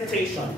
presentation.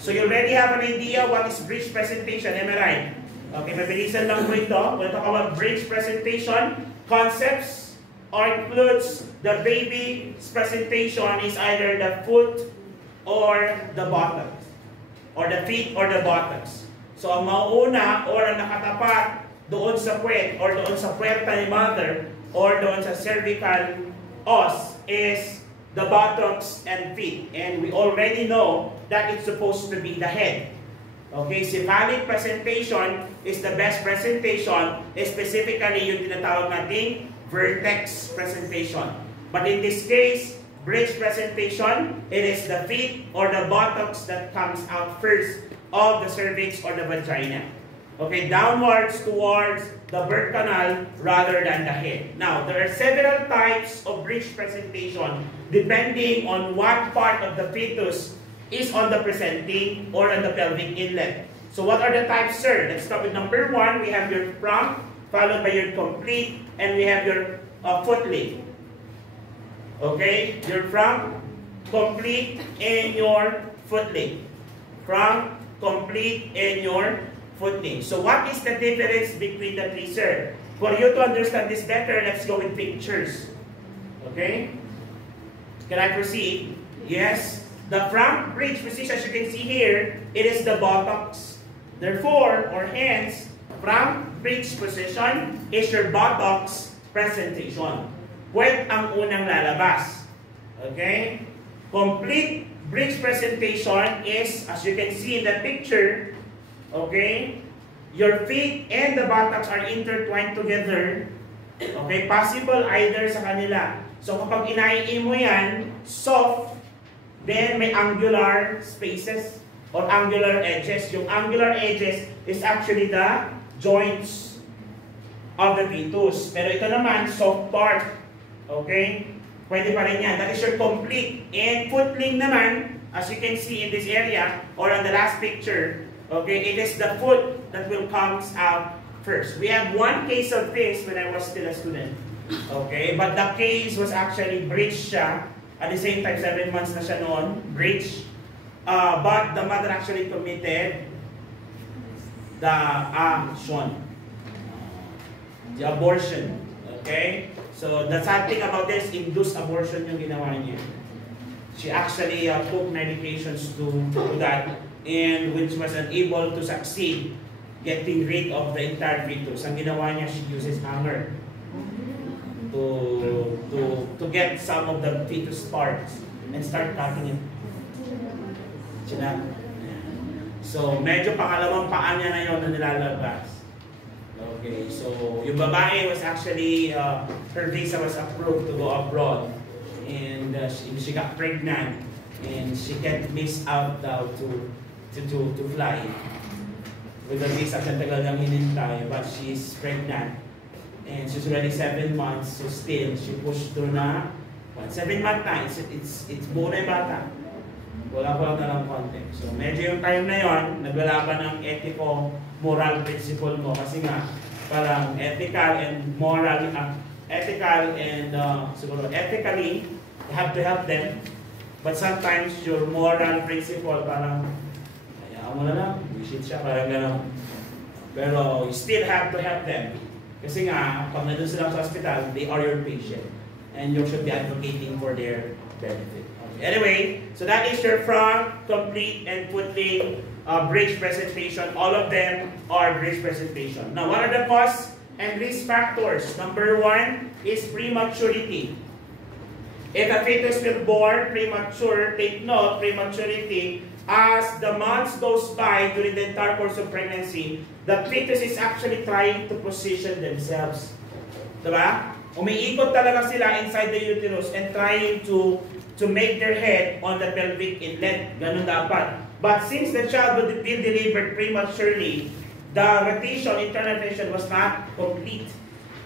So you already have an idea what is bridge presentation, am I right? Okay, mabilisan lang po ito. We'll talk about bridge presentation. Concepts or includes the baby's presentation is either the foot or the buttocks. Or the feet or the buttocks. So ang mauuna or ang nakatapat doon sa puwet or doon sa puwerta ni mother or doon sa cervical os is the buttocks and feet. And we already know that it's supposed to be the head. Okay, cephalic presentation is the best presentation, specifically yung tinatawag nating vertex presentation. But in this case, bridge presentation, it is the feet or the buttocks that comes out first of the cervix or the vagina. Okay, downwards towards the birth canal rather than the head. Now, there are several types of bridge presentation depending on what part of the fetus is on the presenting or on the pelvic inlet. So what are the types, sir? Let's start with number 1. We have your front, followed by your complete, and we have your footling. Okay, your front, complete, and your footling. Front, complete, and your footling. So what is the difference between the three, sir? For you to understand this better, let's go with pictures. Okay? Can I proceed? Yes. The front bridge position, as you can see here, it is the buttocks. Therefore, or hence, front bridge position is your buttocks presentation. Puwet ang unang lalabas. Okay? Complete bridge presentation is, as you can see in the picture, okay, your feet and the buttocks are intertwined together. Okay, possible either sa kanila. So kapag inai mo yan, soft, then may angular spaces or angular edges. Yung angular edges is actually the joints of the fetus. Pero ito naman, soft part. Okay? Pwede pa rin yan. That is your complete. And footling naman, as you can see in this area or on the last picture, okay, it is the foot that will come out first. We have one case of this when I was still a student. Okay, but the case was actually breech siya. At the same time, 7 months na siya noon, breech. But the mother actually committed the action, the abortion. Okay, so the sad thing about this, induced abortion yung ginawa niya. She actually took medications to that, and which was unable to succeed getting rid of the entire fetus. Ang ginawa niya, she uses hammer to get some of the fetus parts and start cutting it. So, medyo pangalawang paa niya na yun na nilalabas. Okay, so yung babae was actually, her visa was approved to go abroad. And she got pregnant. And she can't miss out to fly. With the visa, ang tagal niyang hinintay, but she's pregnant. And she's already 7 months, so still, she pushed through na, 7 months na, it's buo na yung bata. Wala pa na lang konti. So medyo yung time na yon, naglalaban ng ethico-moral principle mo, kasi nga, parang ethical and moral, siguro ethically, you have to help them. But sometimes your moral principle parang hayaan mo na lang, visit siya, parang gano'n. Pero you still have to help them. Kasi nga, pag nandun sila sa hospital, they are your patient. And you should be advocating for their benefit. Okay. Anyway, so that is your front, complete, and footling bridge presentation. All of them are bridge presentation. Now, what are the cause and risk factors? Number 1 is prematurity. If a fetus will born premature, take note, prematurity, as the months goes by during the entire course of pregnancy, the fetus is actually trying to position themselves. Diba? Umiikot talaga sila inside the uterus and trying to make their head on the pelvic inlet. Ganun dapat. But since the child will be delivered prematurely, the rotation, internal rotation was not complete.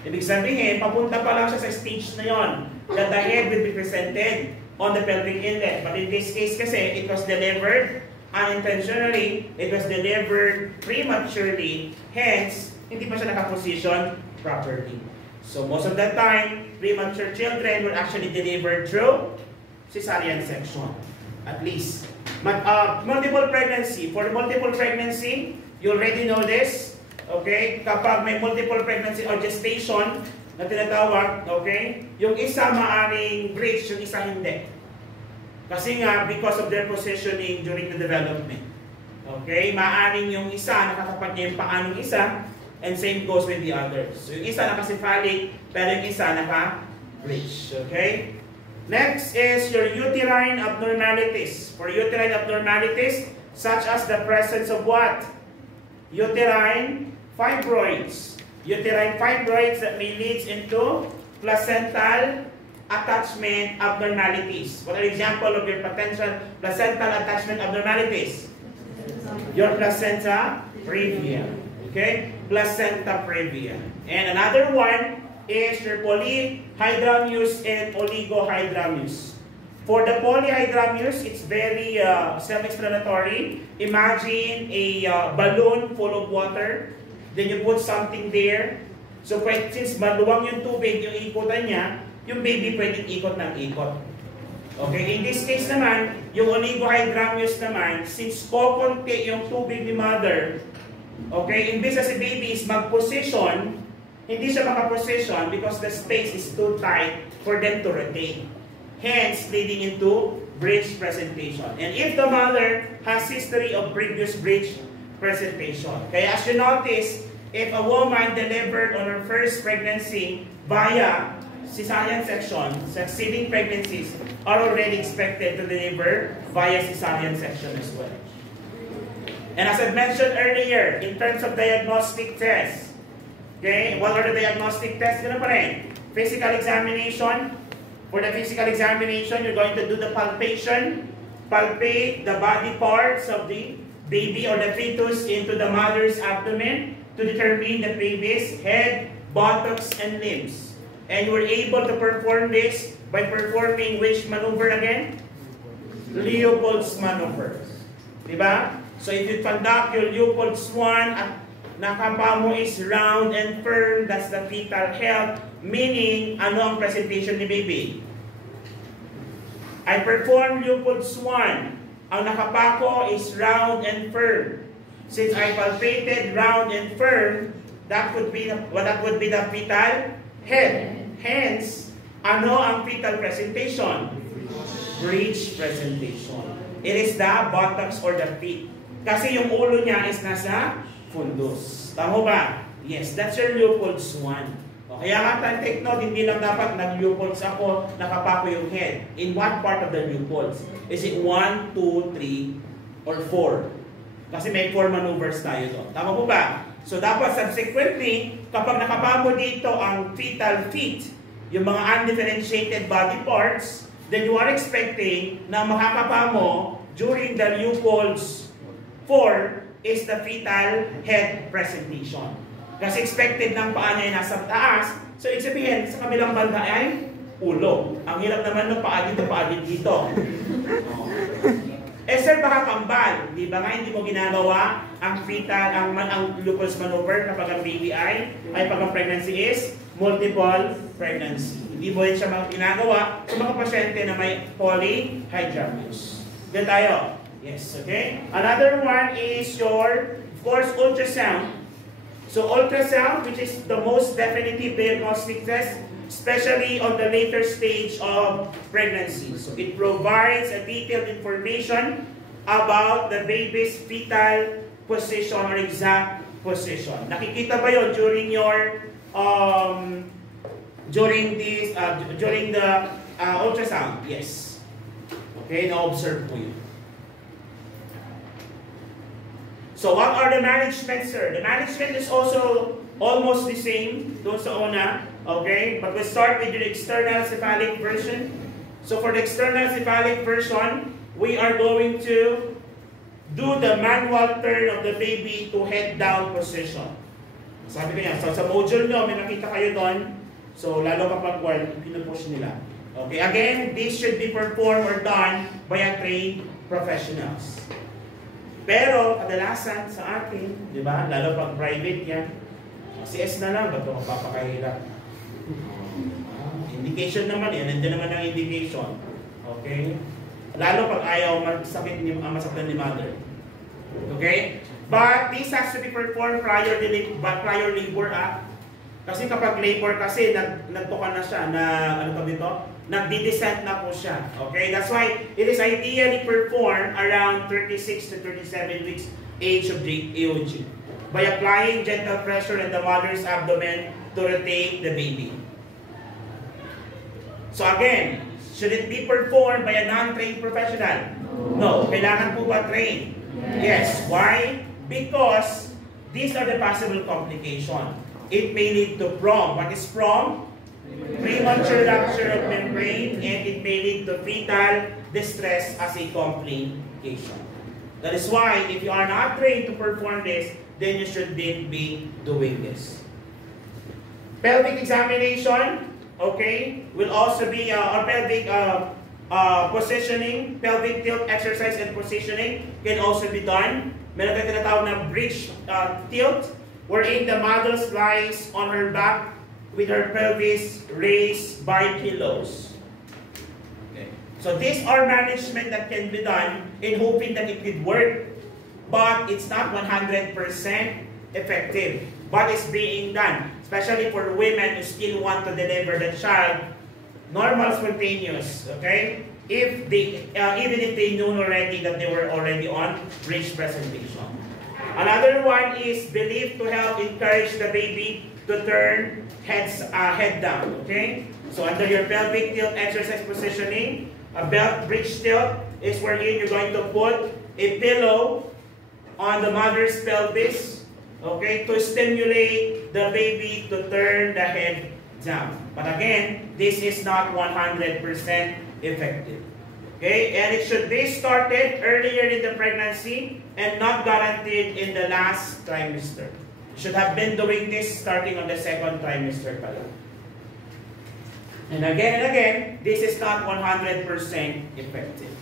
Ibig sabihin, papunta pa lang siya sa stage na yon, that the head will be presented on the pelvic inlet. But in this case kasi, it was delivered unintentionally, it was delivered prematurely, hence, hindi pa siya nakaposition properly. So most of the time, premature children were actually delivered through cesarean section. At least Multiple pregnancy. For the multiple pregnancy, you already know this. Okay? Kapag may multiple pregnancy or gestation na tinatawag, okay? Yung isa maaring breech, yung isa hindi. Kasi nga, because of their positioning during the development. Okay? Maaring yung isa, nakatapat niya yung paanong isa, and same goes with the others. So yung isa naka-cephalic, pero yung isa naka-breech. Okay? Next is your uterine abnormalities. For uterine abnormalities, such as the presence of what? Uterine fibroids. Uterine fibroids that may lead into placental attachment abnormalities. What are example of your potential placental attachment abnormalities? Your placenta previa. Okay? Placenta previa. And another one is your polyhydramnios and oligohydramnios. For the polyhydramnios, it's very self-explanatory. Imagine a balloon full of water. Then you put something there. So since maluwang yung tubig, yung ikutan niya, yung baby pwedeng ikot ng ikot. Okay, in this case naman, yung oligohydramnios naman, since kokonti yung tubig ni mother, okay, imbes na si baby is mag-position, hindi siya makaposition because the space is too tight for them to rotate. Hence, leading into breech presentation. And if the mother has history of previous breech presentation. Kaya as you notice, if a woman delivered on her first pregnancy via cesarean section, succeeding pregnancies are already expected to deliver via cesarean section as well. And as I mentioned earlier, in terms of diagnostic tests, okay, what are the diagnostic tests? Ganun pa rin. Physical examination. For the physical examination, you're going to do the palpation. Palpate the body parts of the baby or the fetus into the mother's abdomen to determine the baby's head, buttocks, and limbs. And you were able to perform this by performing which maneuver again? Leopold's maneuver. Diba? So if you conduct your Leopold's 1 at nakapa mo is round and firm, that's the fetal health, meaning ano ang presentation ni baby? I perform Leopold's 1. Ang nakapa ko is round and firm. Since I palpated round and firm, that would be the fetal head. Hence, ano ang fetal presentation? Breech presentation. It is the buttocks or the feet. Kasi yung ulo niya is nasa fundus. Tama ba? Yes, that's your Leopold's 1. O, kaya nga take note, hindi lang dapat nag-Leopold's ako, nakapako yung head. In what part of the Leopold's? Is it 1, 2, 3, or 4? Kasi may 4 maneuvers tayo doon. Tama po ba? So dapat subsequently, kapag nakapamo dito ang fetal feet, yung mga undifferentiated body parts, then you are expecting na makakapamo during the Leopold's 4 is the fetal head presentation. Kasi expected ng paa niya ay nasa taas, so ibig sabihin, sa kabilang banda ay ulo. Ang hirap naman ng paa dito. Eh sir, baka kambal. Di ba nga hindi mo ginagawa ang fetal, ang Leopold's maneuver kapag ang baby ay pag ang pregnancy is multiple pregnancy. Hindi mo rin siya ginagawa sa mga pasyente na may polyhydramnios. Yan tayo. Yes, okay? Another one is your, of course, ultrasound. So ultrasound, which is the most definitive diagnostic test, especially on the later stage of pregnancy. So it provides a detailed information about the baby's fetal position or exact position. Nakikita ba yon during your during the ultrasound? Yes. Okay, na-observe mo yun. So what are the management, sir? The management is also almost the same doon sa una. Okay? But we start with the external cephalic version. So for the external cephalic version, we are going to do the manual turn of the baby to head down position. Sabi ko yan, so sa module nyo, may nakita kayo doon. So lalo kapag pinupush nila. Okay, again, this should be performed or done by a trained professionals. Pero kadalasan sa atin, di ba, lalo pag private yan, CS na lang, ba't ito mapapakahirap? Indication naman yan, nandiyan naman ang indication. Okay? Lalo pag ayaw masakit masaktan ni mother. Okay? But this has to be performed prior labor. Kasi kapag labor kasi, nagtukan na siya, nagdi-descent na po siya. Okay? That's why it is ideally performed around 36 to 37 weeks age of the AOG by applying gentle pressure in the mother's abdomen to rotate the baby. So again, should it be performed by a non-trained professional? No. Kailangan po ba trained? Yes. Why? Because these are the possible complications. It may lead to PROM. What is PROM? Premature rupture of membrane, and it may lead to fetal distress as a complication. That is why, if you are not trained to perform this, then you should be doing this. Pelvic examination, okay, will also be our pelvic positioning, pelvic tilt exercise and positioning can also be done. Meron tayong tinatawag na bridge tilt, wherein the mother lies on her back with her pelvis raised by pillows. Okay. So these are management that can be done in hoping that it could work, but it's not 100% effective. But it's being done, especially for women who still want to deliver the child normal, spontaneous. Okay, if they even if they know already that they were already on bridge presentation. Another one is believed to help encourage the baby to turn head down. Okay, so under your pelvic tilt exercise positioning, a belt bridge tilt is wherein you're going to put a pillow on the mother's pelvis, okay, to stimulate the baby to turn the head down. But again, this is not 100% effective. Okay, and it should be started earlier in the pregnancy and not guaranteed in the last trimester. You should have been doing this starting on the second trimester pala. And again, this is not 100% effective.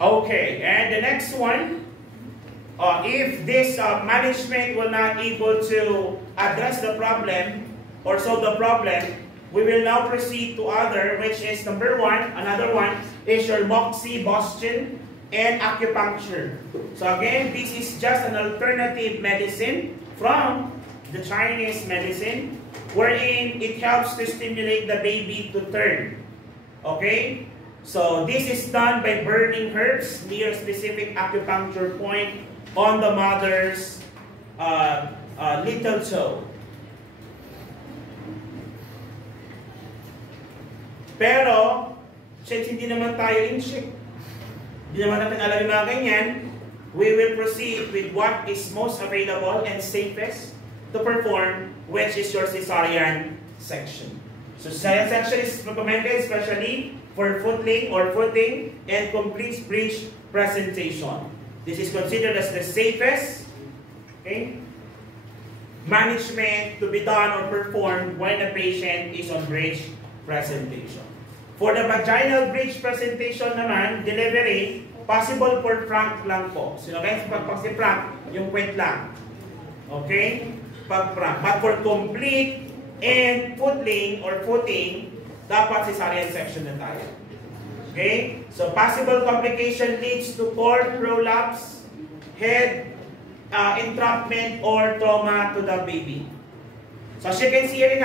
Okay, and the next one, if this management will not able to address the problem or solve the problem, we will now proceed to other, which is number one. Another one is your moxibustion and acupuncture. So again, this is just an alternative medicine from the Chinese medicine, wherein it helps to stimulate the baby to turn. Okay? So this is done by burning herbs near a specific acupuncture point on the mother's little toe. Pero, since hindi naman tayo in-check, hindi naman natin alam yung mga ganyan, we will proceed with what is most available and safest to perform, which is your cesarean section. So cesarean section is recommended especially for footling or footing and complete bridge presentation. This is considered as the safest, okay, management to be done or performed when the patient is on bridge presentation. For the vaginal bridge presentation naman, delivery, possible for frank lang po. So guys, pag si frank, yung kwent lang. Okay? Pag frank. But for complete and footling or footing, dapat cesarean section na tayo. Okay? So possible complication leads to cord prolapse, head entrapment, or trauma to the baby. So as you can see rin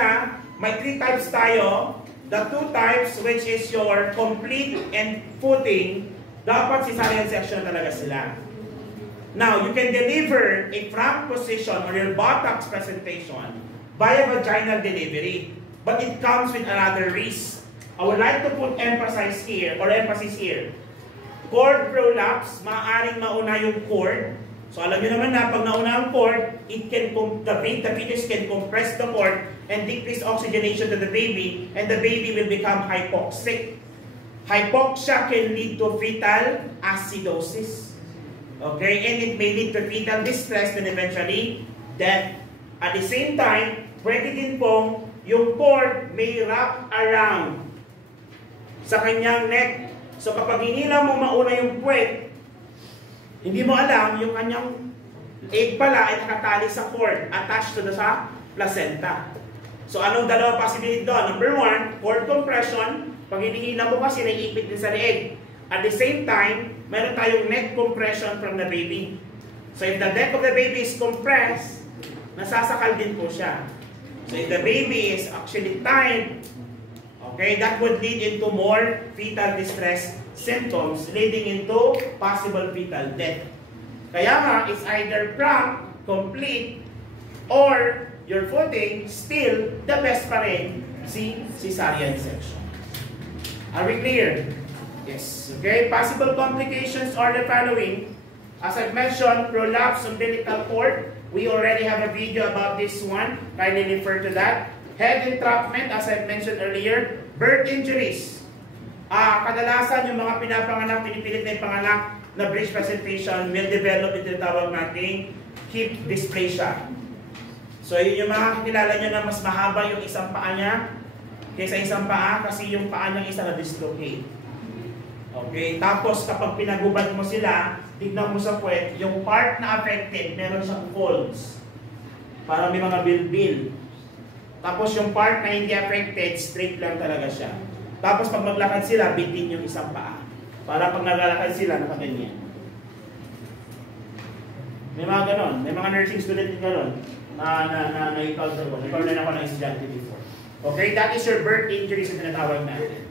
may 3 types tayo. The 2 types, which is your complete and footing, dapat cesarean section na talaga sila. Now, you can deliver a frank position or your buttocks presentation via vaginal delivery, but it comes with another risk. I would like to put emphasis here. Cord prolapse, maaaring mauna yung cord. So alam niyo naman na pag nauna ang cord, the fetus can compress the cord and decrease oxygenation to the baby, and the baby will become hypoxic. Hypoxia can lead to fetal acidosis. Okay, and it may lead to fetal distress and eventually death. At the same time, pwede din pong yung cord may wrap around sa kanyang neck. So kapag hinila mo mauna yung puwet, hindi mo alam yung kanyang egg pala ay nakatali sa cord attached to the sa placenta. So anong dalawa possibility doon? Number one, cord compression. Pag hinihila mo kasi, naiipit din sa leeg. At the same time, meron tayong neck compression from the baby. So if the neck of the baby is compressed, nasasakal din po siya. So if the baby is actually tied, okay, that would lead into more fetal distress symptoms, leading into possible fetal death. Kaya nga, it's either prompt, complete, or your footing, still, the best pa rin, si cesarean section. Are we clear? Yes. Okay, possible complications are the following. As I've mentioned, prolapse umbilical cord. We already have a video about this one. Kindly refer to that. Head entrapment, as I've mentioned earlier. Birth injuries. Kadalasan yung mga pinapanganak, pinipilit na ipanganak na breech presentation will develop ito tawag nating hip dysplasia. So yun yung mga kilala nyo na mas mahaba yung isang paa niya kaysa isang paa kasi yung paa niyang isa na dislocate. Okay, tapos kapag pinagubad mo sila, tignan mo sa puwet, yung part na affected, meron siyang folds. Para may mga bilbil. Tapos yung part na hindi affected, straight lang talaga siya. Tapos pag maglakad sila, bitin yung isang paa. Para pag naglalakad sila, nakaganyan. May mga ganon. May mga nursing student din ganon na i-culture ko. Ikaw na ako na estudyante before. Okay, that is your birth injuries na tinatawag natin.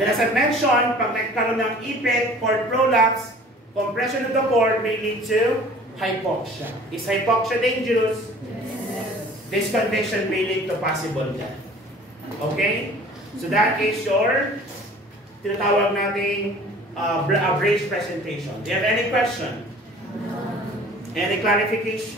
Then as I mentioned, pag nagkaroon ng ipit, cord prolapse, compression of the cord may lead to hypoxia. Is hypoxia dangerous? Yes. This condition may lead to possible death. Okay? So that is your tinatawag nating breech presentation. Do you have any question? Any clarification?